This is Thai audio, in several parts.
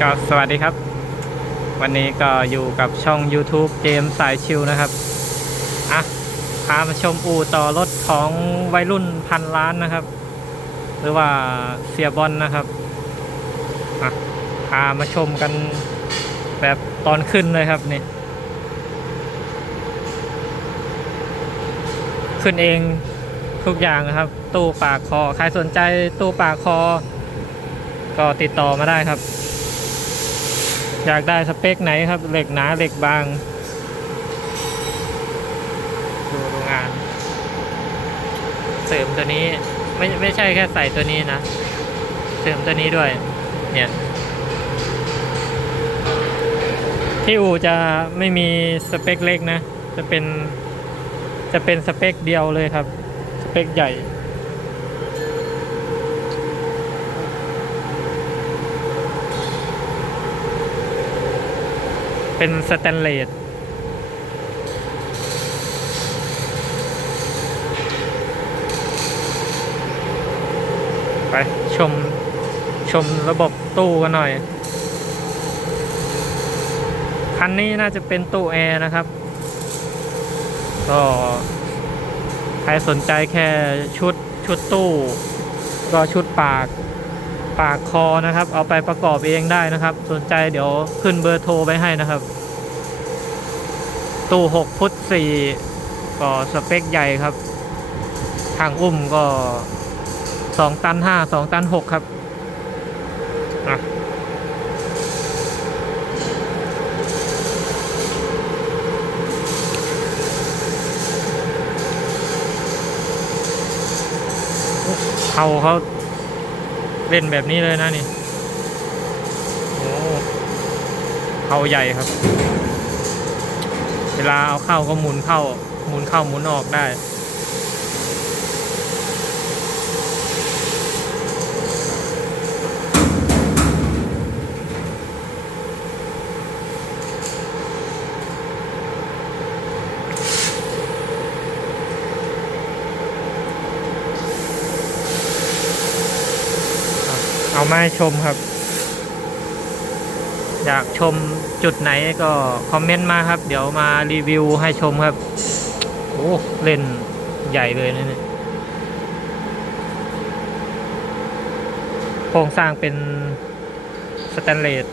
ก็สวัสดีครับ วันนี้ก็อยู่กับช่อง YouTube เจมสายชิวนะครับ อะ พามาชมอู่ต่อรถของวัยรุ่นพันล้านนะครับ หรือว่าเสียบอลนะครับ อะ พามาชมกันแบบตอนขึ้นเลยครับนี่ ขึ้นเองทุกอย่างนะครับ ตู้ปากคอ ใครสนใจตู้ปากคอ ก็ติดต่อมาได้ครับ อยากได้สเปคไหนครับ เหล็กหนาเหล็กบางดูโรงงาน เสริมตัวนี้ไม่ไม่ใช่แค่ใส่ตัวนี้นะ เสริมตัวนี้ด้วย เนี่ยที่อู่จะไม่มีสเปคเล็กนะ จะเป็นจะเป็นสเปคเดียวเลยครับ สเปคใหญ่ เป็นสแตนเลสไป ชม ชมระบบตู้กันหน่อย คันนี้น่าจะเป็นตู้แอร์นะครับ ก็ใครสนใจแค่ชุดชุดตู้ ก็ชุดปาก ปากคอนะครับ เอาไปประกอบเองได้นะครับ สนใจเดี๋ยวขึ้นเบอร์โทรไปให้นะครับ ตู้ 6 ฟุต4ก็สเปคใหญ่ครับทางอุ้มก็ 2 ตัน 5 2 ตัน 6 ครับอะเขาเขา เล่นแบบนี้เลยนะนี่โอ้เขาใหญ่ครับ เวลาเอาเข้าก็หมุนเข้าหมุนเข้าหมุนออกได้ เอามาให้ชมครับ อยากชมจุดไหนก็คอมเมนต์มาครับ เดี๋ยวมารีวิวให้ชมครับ โอ้เล่นใหญ่เลยนะเนี่ยโครงสร้างเป็นสแตนเลส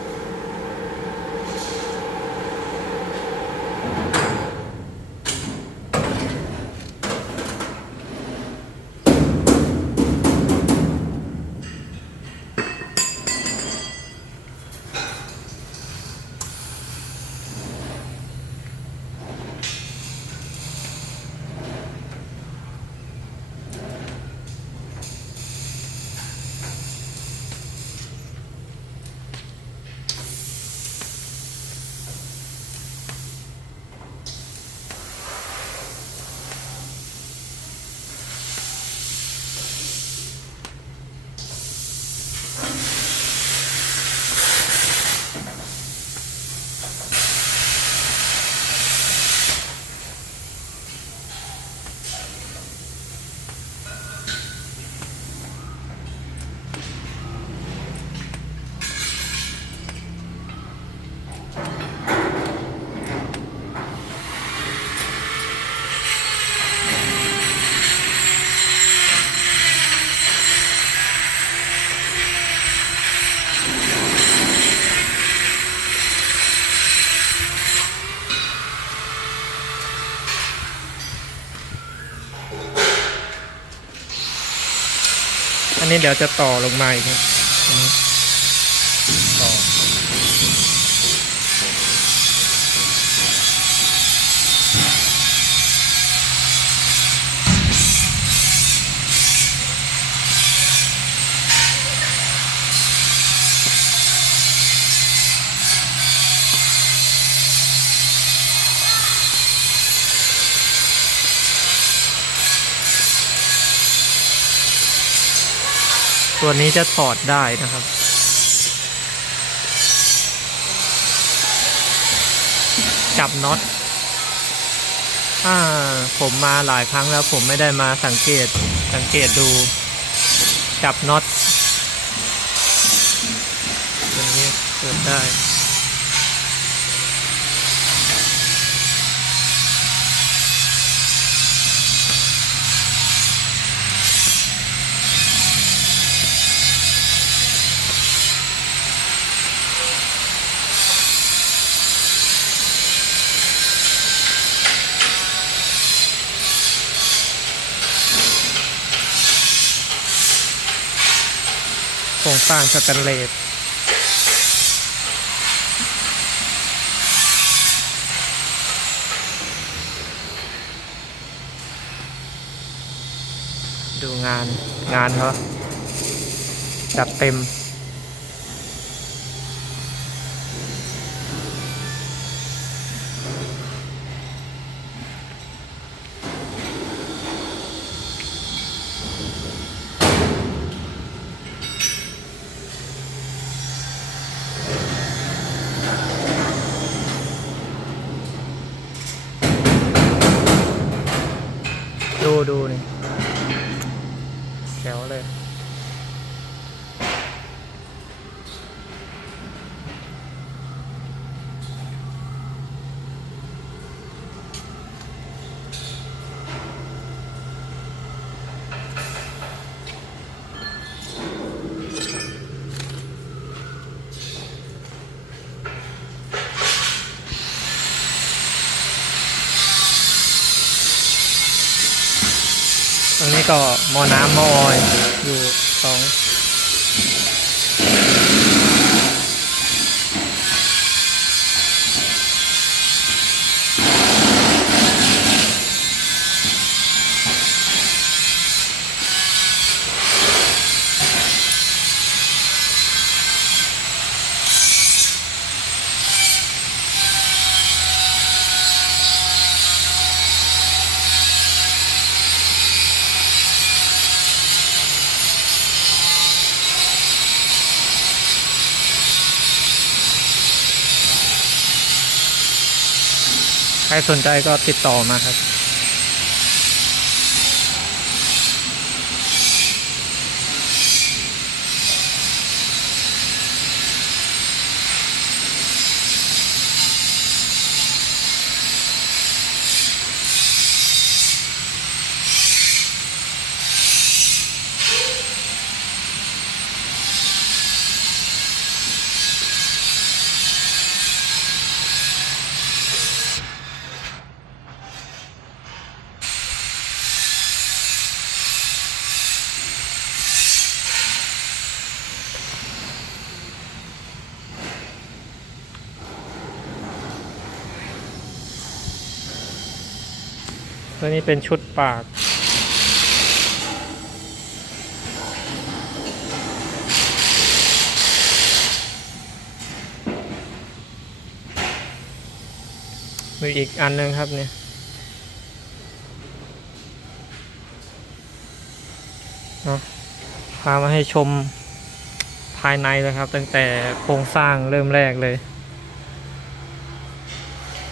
อันนี้เดี๋ยวจะต่อลงมาอีกนะ ตัวนี้จะถอดได้นะครับ จับน็อตอ่าผมมาหลายครั้งแล้วผมไม่ได้มาสังเกตสังเกตดู จับน็อตตัวนี้เวปิดได้ ครงสร้างสแตนเลสดูงานงานเขาจัดเต็ม ดูนี่แถวเลย ตรงนี้ ก็หมอน้ำหมอออยอยู่สอง ใครสนใจก็ติดต่อมาครับ ตัวนี้เป็นชุดปาก มีอีกอันหนึงครับเนี่ยเนาะพามาให้ชมภายในเลยครับ ตั้งแต่โครงสร้างเริ่มแรกเลย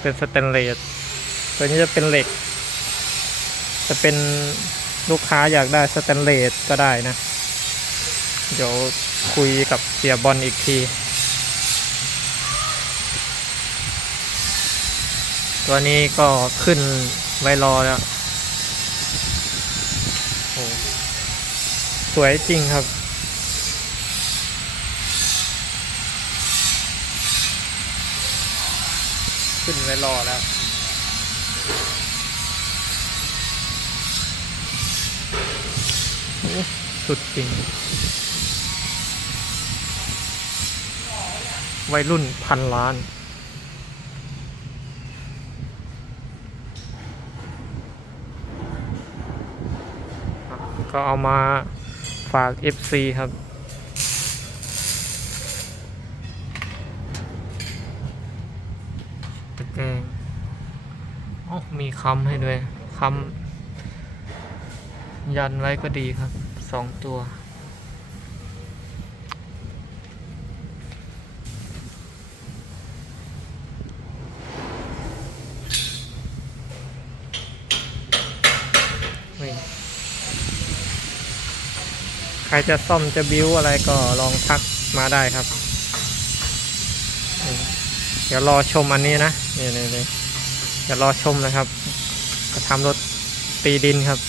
เป็นสแตนเลสตัวนี้จะเป็นเหล็ก จะเป็นลูกค้าอยากได้สแตนเลสก็ได้นะ เดี๋ยวคุยกับเสียบอลอีกที ตัวนี้ก็ขึ้นไว้รอแล้วโอ้สวยจริงครับขึ้นไว้รอแล้ว โอ้ สุดจริง วัยรุ่นพันล้าน ก็เอามาฝาก FC ครับแกงอ๋อมีคำให้ด้วยคำยันไว้ก็ดีครับ สองตัว ใครจะซ่อมจะบิ้วอะไรก็ลองทักมาได้ครับ เดี๋ยวรอชมอันนี้นะนี่นี่เดี๋ยวรอชมนะครับกระทำรถตีดินครับ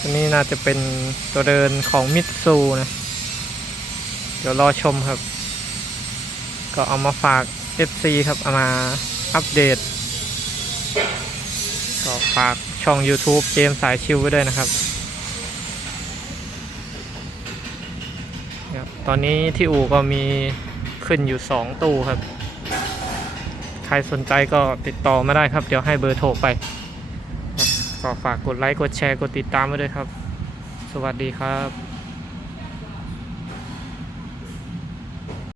อันนี้น่าจะเป็นตัวเดินของมิตซูนะ เดี๋ยวรอชมครับ ก็เอามาฝาก FC ครับเอามาอัปเดต ก็ฝากช่อง YouTube เจมสายชิวไว้ด้วยนะครับครับตอนนี้ที่อู่ก็มีขึ้นอยู่ 2 ตู้ครับ ใครสนใจก็ติดต่อมาได้ครับ เดี๋ยวให้เบอร์โทรไป ก็ฝากกดไลค์ กดแชร์ กดติดตามไว้ด้วยครับ สวัสดีครับ